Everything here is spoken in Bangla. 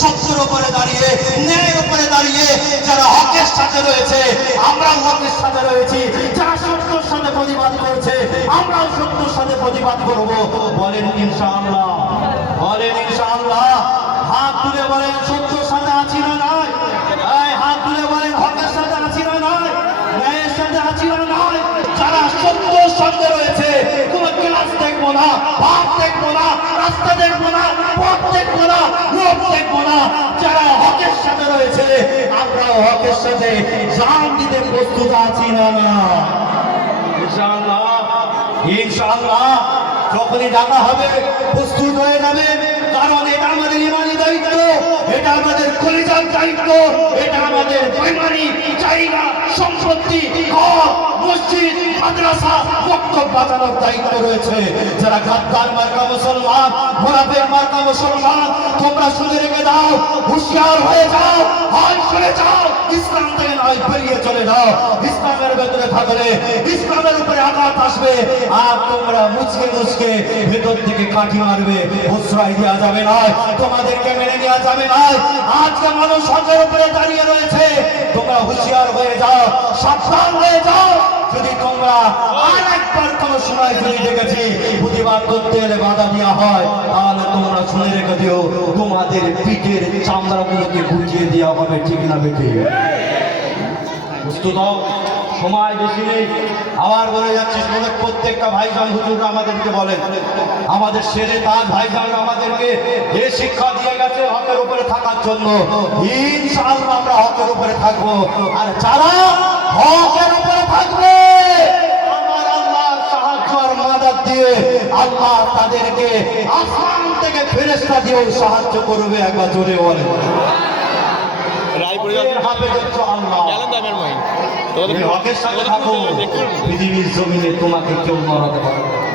সত্যের উপরে দাঁড়িয়ে, ন্যায়ের উপরে দাঁড়িয়ে যারা হকের সাথে রয়েছে, আমরাও হকের সাথে রয়েছি। যারা সত্যের সাথে প্রতিবাদ করছে, আমরাও সত্যের সাথে প্রতিবাদ করব। বলেন ইনশাআল্লাহ। বলেন ইনশাআল্লাহ। হাত তুলে বলেন, সত্যের সাথে আছি না এই, হাত তুলে বলেন, হকের সাথে আছি না নাই ন্যায়ের সাথে আছি না নাই যারা সত্যের সঙ্গে রয়েছে কোনো ক্লাস দেখব না, ভাব দেখব না, রাস্তা দেখব না পথ দেখব রয়েছে যখনই ডাকা হবে, প্রস্তুত হয়ে যাবে। কারণ এটা আমাদের ইমানি দায়িত্ব, এটা আমাদের কলিজার দায়িত্ব, এটা আমাদের প্রাইমারি জায়গা সম্পত্তি মসজিদ, মাদ্রাসা, বক্তব্য বাঁচানোর দায়িত্ব রয়েছে। যারা গাদ্দার মার্কা মুসলমান মোরাফের মার্কা মুসলমান, তোমরা শুনে রেখে দাও, হুঁশিয়ার হয়ে যাও, হয় সরে যাও, ইসলাম থেকে নয় বেরিয়ে চলে যাও। ইসলামের ভেতরে থাকলে ইসলামের উপরে আঘাত আসবে, আর তোমরা মুচকে মুচকে ভেতর থেকে কাঠি মারবে প্রশ্রয় দেওয়া যাবে না তোমাদেরকে মেনে নেওয়া যাবে না আজকে মানুষ হকের উপরে দাঁড়িয়ে রয়েছে, তোমরা হুঁশিয়ার হয়ে যাও, সাবধান হয়ে যাও। যদি তোমরা প্রত্যেকটা ভাইজান হুজুররা আমাদেরকে বলেন। আমাদের শেরে তাজ ভাইজান আমাদেরকে যে শিক্ষা দিয়ে গেছে হকের উপরে থাকার জন্য। আমরা হকের উপরে থাকব। আর যারা হকের উপরে আল্লাহ তাদেরকে আসমান থেকে ফেরেশতা দিয়ে সাহায্য করবে একবার জোরে জমিনে তোমাকে কেউ নড়াতে পারবে।